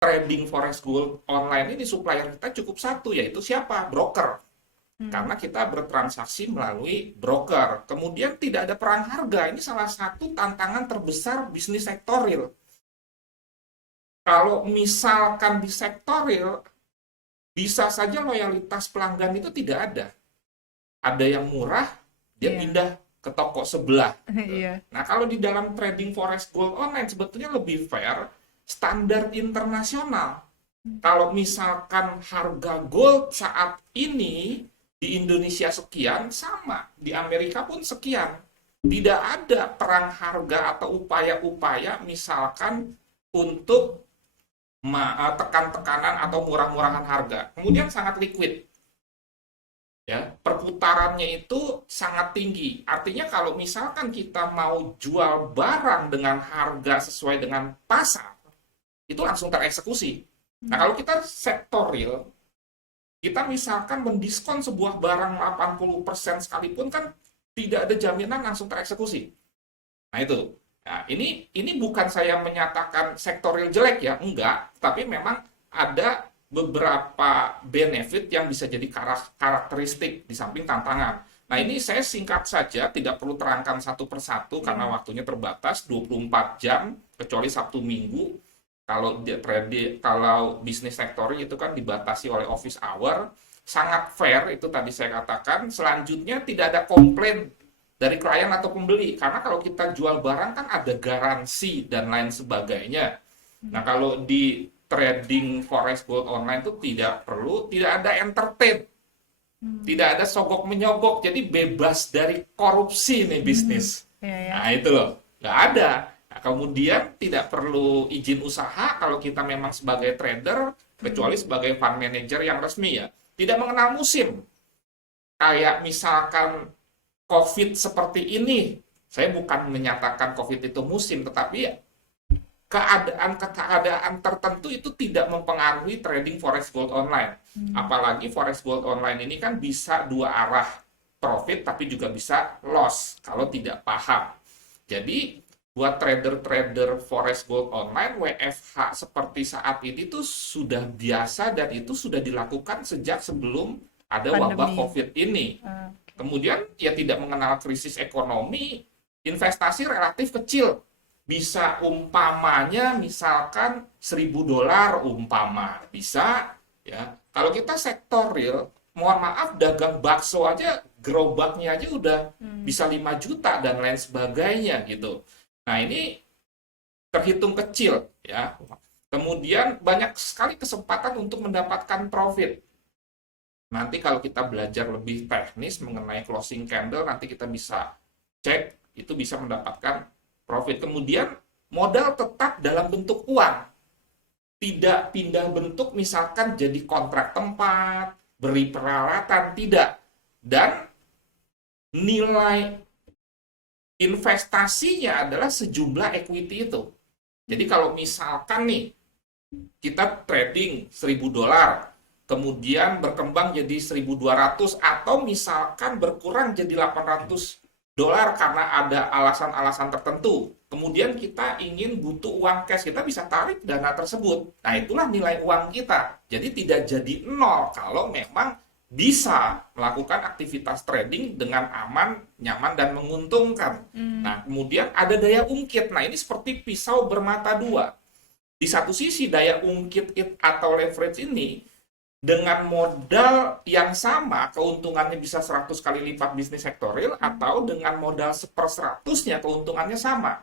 trading forex gold online ini supplier kita cukup satu, yaitu siapa? Broker. Karena kita bertransaksi melalui broker. Kemudian tidak ada perang harga. Ini salah satu tantangan terbesar bisnis sektoril. Kalau misalkan di sektoril, bisa saja loyalitas pelanggan itu tidak ada. Ada yang murah, dia pindah ke toko sebelah. Nah, kalau di dalam trading forex gold online sebetulnya lebih fair, standar internasional. Kalau misalkan harga gold saat ini di Indonesia sekian, sama. Di Amerika pun sekian. Tidak ada perang harga atau upaya-upaya misalkan untuk tekan-tekanan atau murah-murahan harga. Kemudian sangat liquid. Ya, perputarannya itu sangat tinggi. Artinya kalau misalkan kita mau jual barang dengan harga sesuai dengan pasar, itu langsung tereksekusi. Nah, kalau kita sektoril, kita misalkan mendiskon sebuah barang 80% sekalipun kan tidak ada jaminan langsung tereksekusi. Nah itu. Nah, ini bukan saya menyatakan sektoril jelek ya, enggak. Tapi memang ada beberapa benefit yang bisa jadi karakteristik di samping tantangan. Nah ini saya singkat saja, tidak perlu terangkan satu persatu karena waktunya terbatas, 24 jam, kecuali Sabtu Minggu. Kalau bisnis sektor itu kan dibatasi oleh office hour, sangat fair itu tadi saya katakan. Selanjutnya tidak ada komplain dari klien atau pembeli, karena kalau kita jual barang kan ada garansi dan lain sebagainya. Nah kalau di trading forex gold online itu tidak ada entertain, tidak ada sogok menyogok, jadi bebas dari korupsi nih bisnis. Nah itu loh, nggak ada. Nah, kemudian tidak perlu izin usaha kalau kita memang sebagai trader, kecuali sebagai fund manager yang resmi ya. Tidak mengenal musim. Kayak misalkan COVID seperti ini, saya bukan menyatakan COVID itu musim, tetapi keadaan tertentu itu tidak mempengaruhi trading forex gold online. Apalagi forex gold online ini kan bisa dua arah, profit tapi juga bisa loss kalau tidak paham. Jadi buat trader-trader forex gold online, WFH seperti saat ini tuh sudah biasa dan itu sudah dilakukan sejak sebelum ada wabah COVID ini. Kemudian ya tidak mengenal krisis ekonomi, investasi relatif kecil. Bisa umpamanya misalkan $1.000 umpama. Bisa ya. Kalau kita sektor real, mohon maaf dagang bakso aja, gerobaknya aja udah bisa 5 juta dan lain sebagainya gitu. Nah ini terhitung kecil ya. Kemudian banyak sekali kesempatan untuk mendapatkan profit. Nanti kalau kita belajar lebih teknis mengenai closing candle, nanti kita bisa cek, itu bisa mendapatkan profit. Kemudian modal tetap dalam bentuk uang. Tidak pindah bentuk misalkan jadi kontrak tempat, beri peralatan, tidak. Dan nilai investasinya adalah sejumlah equity itu. Jadi kalau misalkan nih, kita trading $1.000, kemudian berkembang jadi 1.200, atau misalkan berkurang jadi $800 karena ada alasan-alasan tertentu. Kemudian kita ingin butuh uang cash, kita bisa tarik dana tersebut. Nah itulah nilai uang kita. Jadi tidak jadi nol kalau memang bisa melakukan aktivitas trading dengan aman, nyaman, dan menguntungkan. Nah, kemudian ada daya ungkit. Nah, ini seperti pisau bermata dua. Di satu sisi, daya ungkit atau leverage ini, dengan modal yang sama, keuntungannya bisa 100 kali lipat bisnis sektoril, atau dengan modal 1/100-nya keuntungannya sama.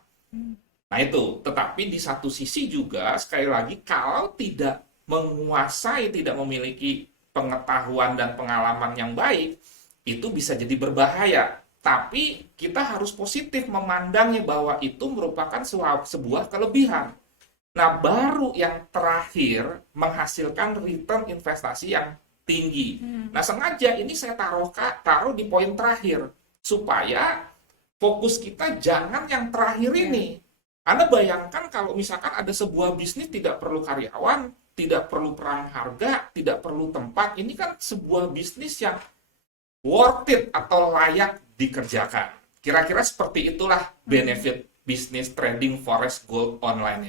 Nah, itu. Tetapi di satu sisi juga, sekali lagi, kalau tidak menguasai, tidak memiliki pengetahuan dan pengalaman yang baik, itu bisa jadi berbahaya. Tapi kita harus positif memandangnya bahwa itu merupakan sebuah kelebihan. Nah, baru yang terakhir menghasilkan return investasi yang tinggi. Nah, sengaja ini saya taruh di poin terakhir supaya fokus kita jangan yang terakhir ini. Anda bayangkan kalau misalkan ada sebuah bisnis tidak perlu karyawan, tidak perlu perang harga, tidak perlu tempat. Ini kan sebuah bisnis yang worth it atau layak dikerjakan. Kira-kira seperti itulah benefit bisnis trading forex gold online ini.